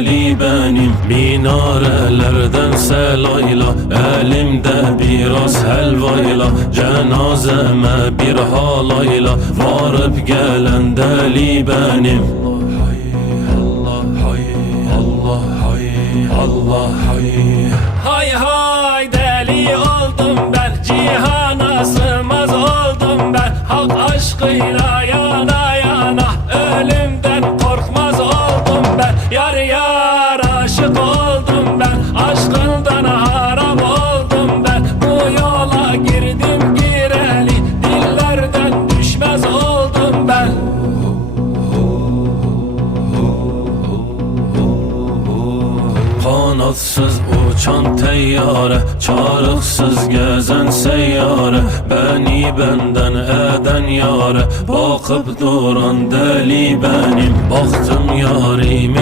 deli benim. Minarelerden selayla, elimde biraz helvayla, cenazeme bir halayla varıp gelen deli benim. Allah hay, Allah hay, Allah hay. Hay hay deli oldum ben, cihana sığmaz oldum ben. Halk aşkıyla yana yana, ölümden korkmaz oldum ben. Yar yar aşık oldum ben, aşkından harap oldum ben. Bu yola girdim gireli, dillerden düşmez oldum ben. Kanatsız uçan teyyare, çarıksız gezen seyyare, beni benden eden yare, bakıp duran deli benim. Baktım yarimin